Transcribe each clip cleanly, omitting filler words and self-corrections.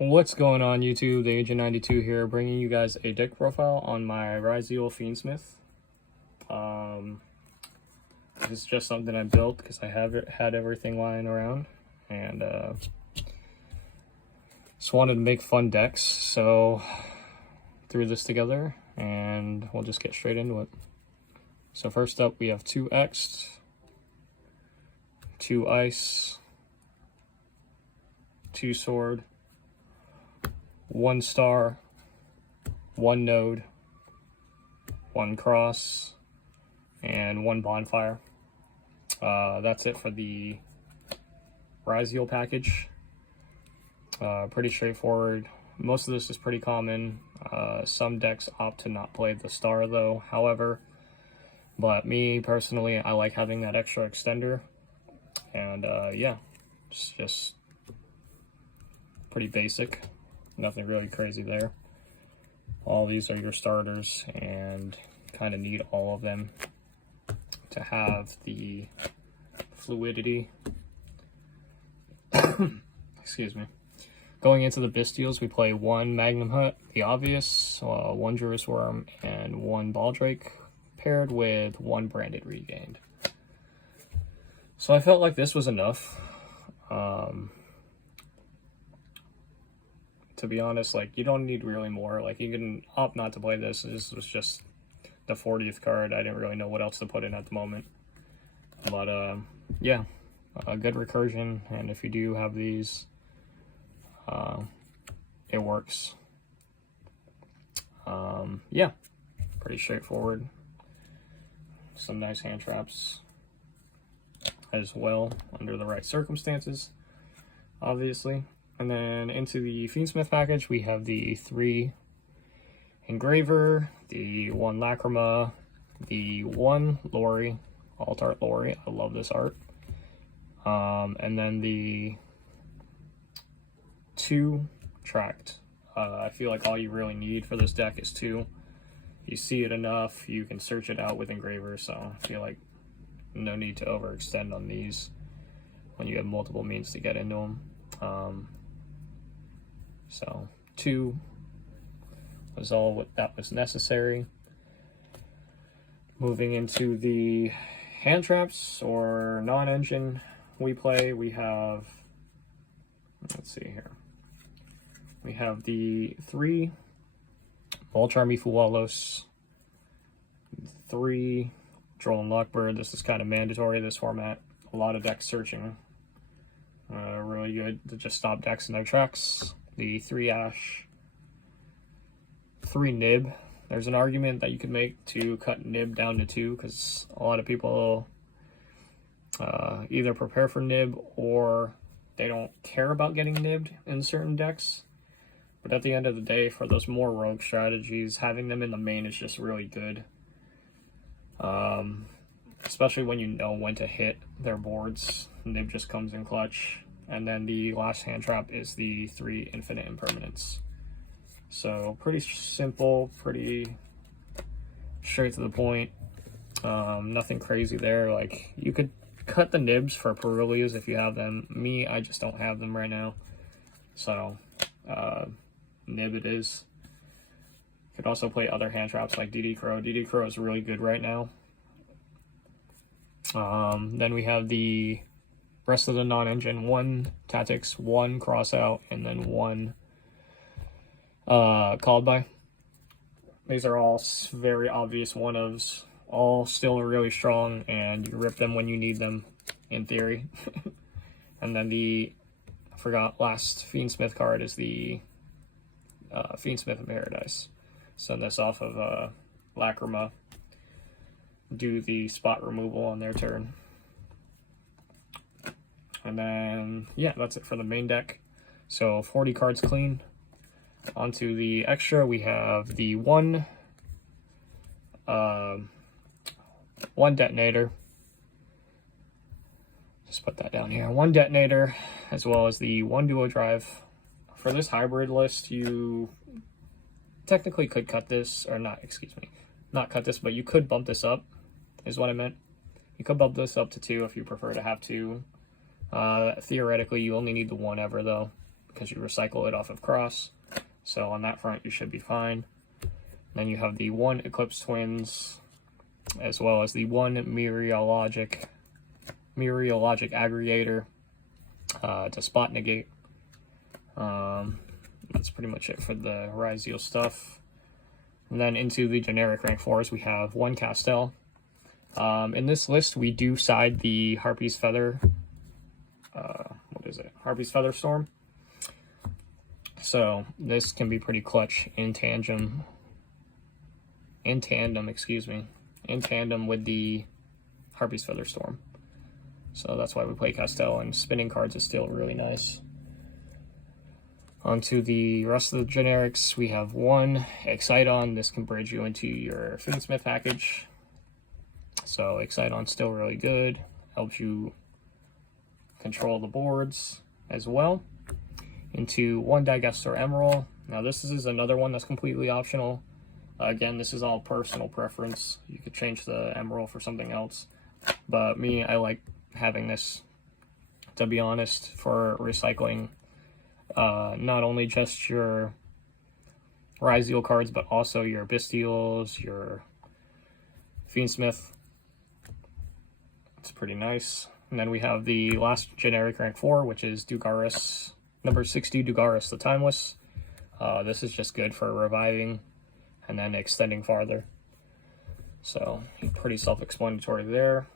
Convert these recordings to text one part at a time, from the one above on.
What's going on YouTube? The Agent 92 here, bringing you guys a deck profile on my Ryzeal Fiendsmith. This is just something I built because I had everything lying around, and just wanted to make fun decks, so threw this together, and we'll just get straight into it. So first up, we have 2 X, 2 Ice, 2 Sword, 1 Star, 1 Node, 1 Cross, and 1 Bonfire. That's it for the Ryzeal package. Pretty straightforward. Most of this is pretty common. Some decks opt to not play the Star though, however. But me personally, I like having that extra extender. And yeah, it's just pretty basic. Nothing really crazy there. All these are your starters, and kind of need all of them to have the fluidity. Excuse me. Going into the Bestials, we play 1 Magnum Hut, the obvious, 1 Juris Worm, and 1 Baldrake, paired with 1 Branded Regained. So I felt like this was enough. To be honest, like, you don't need really more. Like, you can opt not to play this. This was just the 40th card. I didn't really know what else to put in at the moment. But, yeah, a good recursion, and if you do have these, it works. Yeah, pretty straightforward. Some nice hand traps as well, under the right circumstances, obviously. And then into the Fiendsmith package, we have the 3 Engraver, the 1 Lacrima, the 1 Lori, Alt Art Lori, I love this art. And then the 2 Tract. I feel like all you really need for this deck is 2. You see it enough, you can search it out with Engraver, so I feel like no need to overextend on these when you have multiple means to get into them. So 2 was all what that was necessary. Moving into the hand traps or non-engine we play, we have, let's see here, we have the 3 Volcharmy Fuwalos, 3 Droll and Lockbird. This is kind of mandatory, this format. A lot of deck searching. Really good to just stop decks in their tracks. The 3 Ash, 3 Nib. There's an argument that you could make to cut Nib down to 2, because a lot of people either prepare for Nib or they don't care about getting nibbed in certain decks. But at the end of the day, for those more rogue strategies, having them in the main is just really good. Especially when you know when to hit their boards. Nib just comes in clutch. And then the last hand trap is the 3 Infinite Impermanence. So pretty simple, pretty straight to the point. Nothing crazy there. Like, you could cut the nibs for Perulias if you have them. Me, I just don't have them right now. So, nib it is. You could also play other hand traps like DD Crow. DD Crow is really good right now. Then we have the rest of the non-engine, 1 Tactics, 1 Crossout, and then 1 Called By. These are all very obvious one-ofs, all still really strong, and you rip them when you need them, in theory. And then the, I forgot, last Fiendsmith card is the Fiendsmith of Paradise. Send this off of Lacrima, do the spot removal on their turn. And then, yeah, that's it for the main deck. So 40 cards clean. Onto the extra, we have the 1 Detonator. Just put that down here. 1 Detonator, as well as the 1 Duo Drive. For this hybrid list, you technically could cut this, or not, excuse me, not cut this, but you could bump this up, is what I meant. You could bump this up to 2 if you prefer to have 2. Theoretically, you only need the 1 ever, though, because you recycle it off of cross. So on that front, you should be fine. Then you have the 1 Eclipse Twins, as well as the 1 Mereologic Aggregator to spot negate. That's pretty much it for the Ryzeal stuff. And then into the generic rank 4s, we have 1 Castel. In this list, we do side the Harpy's Feather. Harpy's Feather Storm. So this can be pretty clutch in tandem, with the Harpy's Feather Storm. So that's why we play Castel, and spinning cards is still really nice. Onto the rest of the generics, we have 1 Exciton. This can bridge you into your Fiendsmith package. So Exciton's still really good, helps you control the boards as well. Into 1 Digestor Emerald. Now this is another one that's completely optional. Again, this is all personal preference. You could change the Emerald for something else. But me, I like having this, to be honest, for recycling not only just your Ryzeal cards, but also your Bystials, your Fiendsmith. It's pretty nice. And then we have the last generic rank 4, which is Dugaris, number 60 Dugaris the Timeless. This is just good for reviving and then extending farther. So pretty self-explanatory there.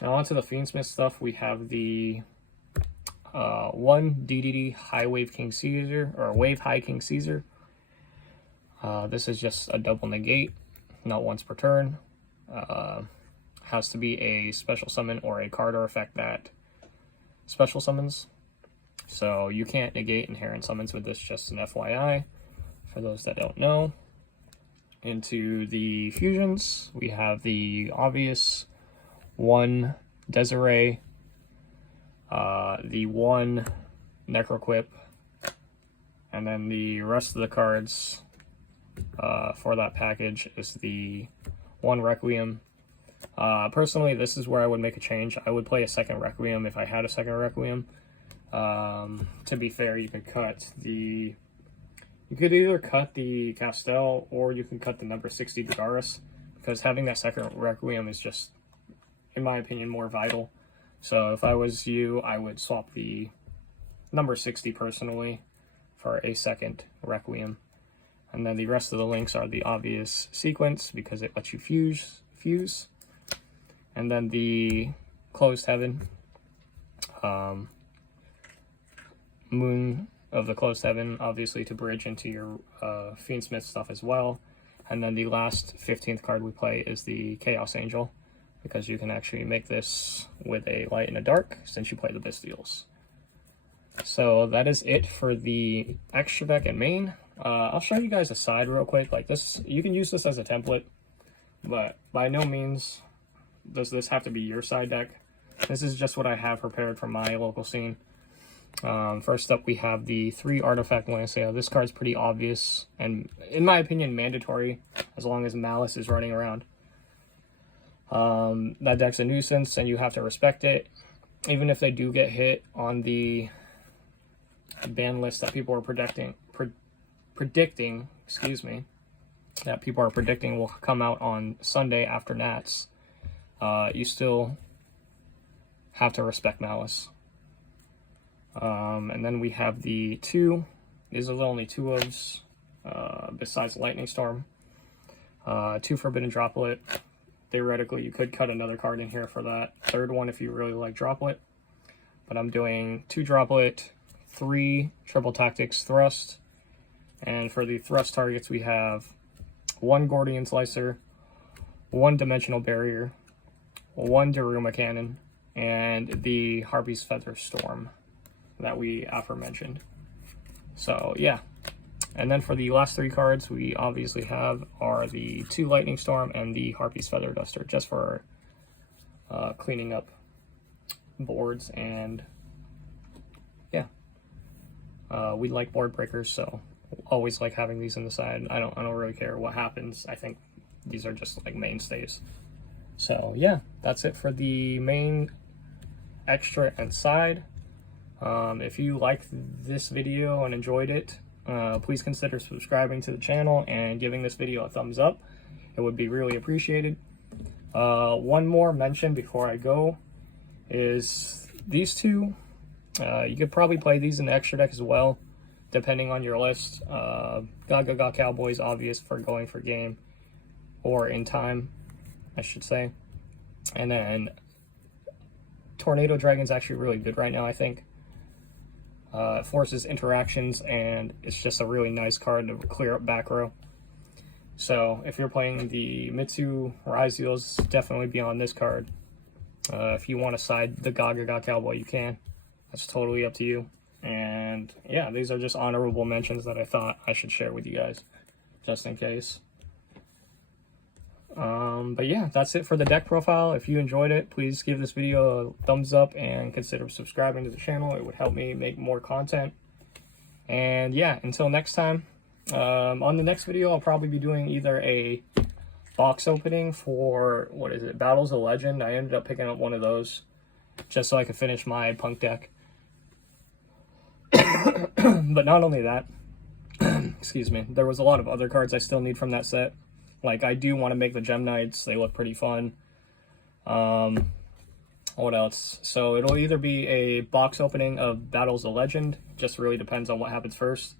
Now onto the Fiendsmith stuff, we have the 1 DDD High Wave King Caesar, or Wave High King Caesar. This is just a double negate, not once per turn. Has to be a special summon or a card or effect that special summons. So you can't negate inherent summons with this, just an FYI for those that don't know. Into the fusions, we have the obvious 1 Desiree, the 1 Necroquip, and then the rest of the cards for that package is the 1 Requiem. Personally, this is where I would make a change. I would play a second Requiem if I had a second Requiem. To be fair, you could either cut the Castel or you can cut the number 60 Dugaris, because having that second Requiem is just, in my opinion, more vital. So if I was you, I would swap the number 60 personally for a second Requiem. And then the rest of the links are the obvious sequence, because it lets you fuse. And then the Closed Heaven, Moon of the Closed Heaven, obviously to bridge into your Fiendsmith stuff as well. And then the last 15th card we play is the Chaos Angel, because you can actually make this with a light and a dark since you play the Bystials. So that is it for the extra deck and main. I'll show you guys a side real quick. Like this, you can use this as a template, but by no means does this have to be your side deck. This is just what I have prepared for my local scene. First up, we have the 3 Artifact Lancea. This card's pretty obvious, and in my opinion, mandatory, as long as Malice is running around. That deck's a nuisance, and you have to respect it. Even if they do get hit on the ban list that people are predicting, that people are predicting will come out on Sunday after Nats, you still have to respect Malice. And then we have the 2. These are the only 2 ofs besides Lightning Storm. 2 Forbidden Droplet. Theoretically, you could cut another card in here for that 3rd one if you really like Droplet. But I'm doing 2 Droplet, 3 Triple Tactics Thrust. And for the Thrust targets, we have 1 Gordian Slicer, 1 Dimensional Barrier, 1 Daruma Cannon, and the Harpy's Feather Storm that we aforementioned. So yeah, and then for the last 3 cards we obviously have are the 2 Lightning Storm and the Harpy's Feather Duster, just for cleaning up boards. And yeah, we like board breakers, so always like having these on the side. I don't really care what happens. I think these are just like mainstays. So yeah, that's it for the main, extra, and side. If you liked this video and enjoyed it, please consider subscribing to the channel and giving this video a thumbs up. It would be really appreciated. One more mention before I go is these two. You could probably play these in the extra deck as well, depending on your list. Gaga Cowboys, obvious for going for game, or in time, I should say. And then Tornado Dragon's actually really good right now, I think. It forces interactions, and it's just a really nice card to clear up back row. So if you're playing the Mitsu Ryzeals, definitely be on this card. If you want to side the Gaga Cowboy, you can. That's totally up to you. And yeah, these are just honorable mentions that I thought I should share with you guys, just in case. But yeah, that's it for the deck profile. If you enjoyed it, please give this video a thumbs up and consider subscribing to the channel. It would help me make more content. And yeah, until next time, on the next video, I'll probably be doing either a box opening for, what is it, Battles of Legend. I ended up picking up one of those just so I could finish my Punk deck. But not only that, excuse me, there was a lot of other cards I still need from that set. Like, I do want to make the Gem Knights. They look pretty fun. What else? So it'll either be a box opening of Battles of Legend, just really depends on what happens first,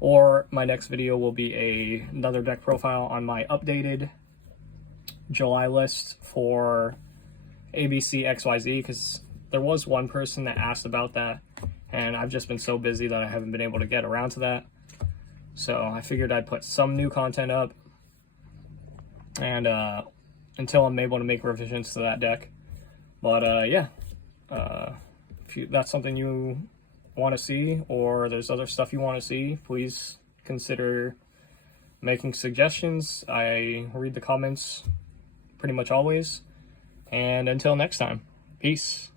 or my next video will be another deck profile on my updated July list for ABC XYZ, because there was one person that asked about that, and I've just been so busy that I haven't been able to get around to that. So I figured I'd put some new content up, and until I'm able to make revisions to that deck. But yeah, if that's something you want to see, or there's other stuff you want to see, please consider making suggestions. I read the comments pretty much always. And until next time, peace.